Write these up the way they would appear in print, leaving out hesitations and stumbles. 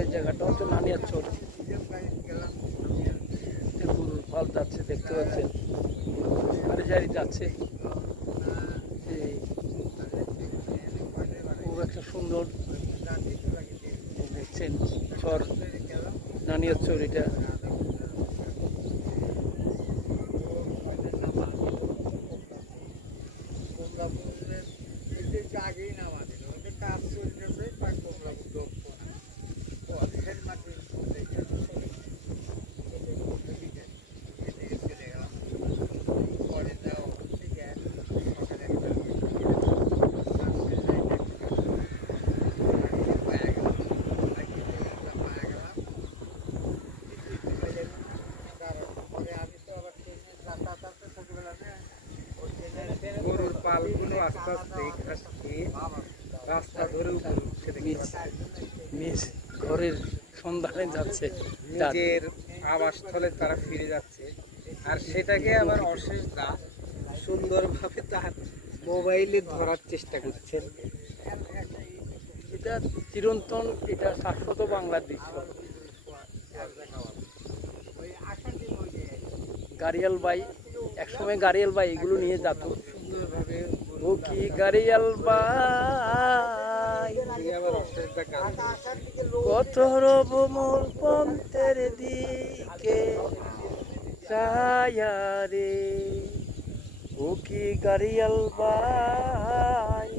এই জায়গাটা হচ্ছে নানিয়ারচর। গরুর পাল যাচ্ছে, দেখতে পাচ্ছেন সারি সারি যাচ্ছে। খুব একটা সুন্দর দেখছেন চর, নানিয়ারচর এটা। আগেই নামা দিল ওদের কাজ চলতেছে গরুর পালগুলো আস্তে আস্তে ঘাস খেয়ে রাস্তা ধরে উপরে উঠছে, নিজ ঘরের সন্ধানে যাচ্ছে, নিজের আবাসস্থলে তারা ফিরে যাচ্ছে। আর সেটাকে আবার অশেষ দা সুন্দরভাবে তার মোবাইলে ধরার চেষ্টা করছেন। এটা চিরন্তন, এটা শাশ্বত বাংলার দৃশ্য। গাড়িয়াল বাই, একসময় গাড়িয়াল বাই এগুলো নিয়ে যেত সুন্দরভাবে ও কি গাড়িয়াল বাই আবার অশেষ দা গান কত রবমল পন্থের দিকে ছায়া রে, ও কি গাড়িয়াল বাই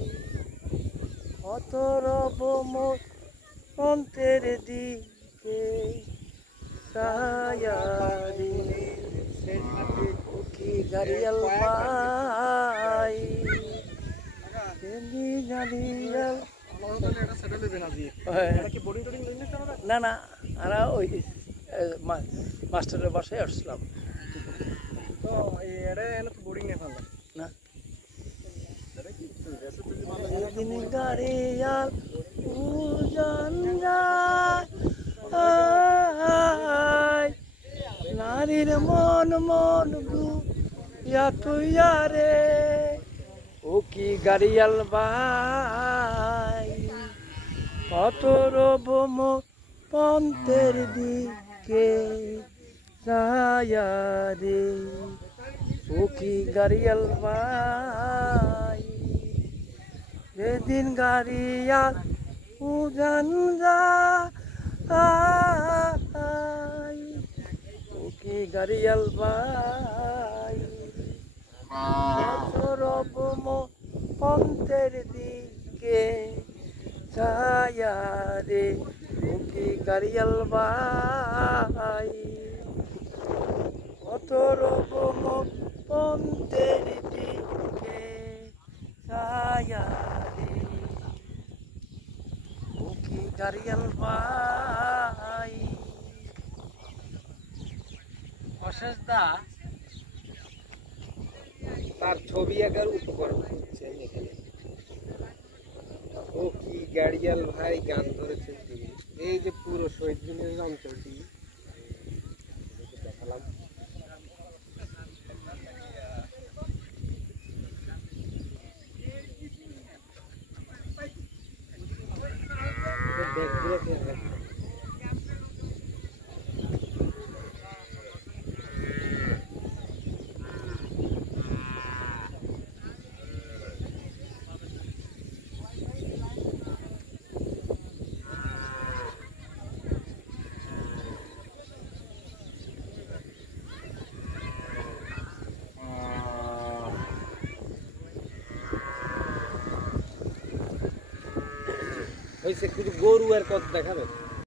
কত রবমল পন্থের দিকে ছায়া রে, ও কি গাড়িয়াল বাই গাড়িয়াল। না না, আমরা ওই মাস্টারের বাসায় আসলাম তো এটা বোর্ডিং এখন না। গাড়িয়াল উজান যায় নারীর মন মন গুয়া তুইয়া রে, ও কি গাড়িয়াল বাই কত রবম পন্থের দিকে ছায়া রে, ও কি গাড়িয়াল বাই যেদিন গাড়িয়াল উজান যায়, ও কি গাড়িয়াল বাই রবম পন্থের দিকে ছায়া রে, ও কি গাড়িয়াল বাই কত রবম পন্থের দিকে ছায়া রে, ও কি গাড়িয়াল বাই। অশেষ দা তার ছবি আঁকার উপকরণ করছেন এখানে। ও কি গাড়িয়াল ভাই গান ধরেছেন তিনি। এই যে পুরো শহীদ মিনারের অঞ্চলটি দেখালাম। হয়েছে শুধু গরু আর কত দেখাবে।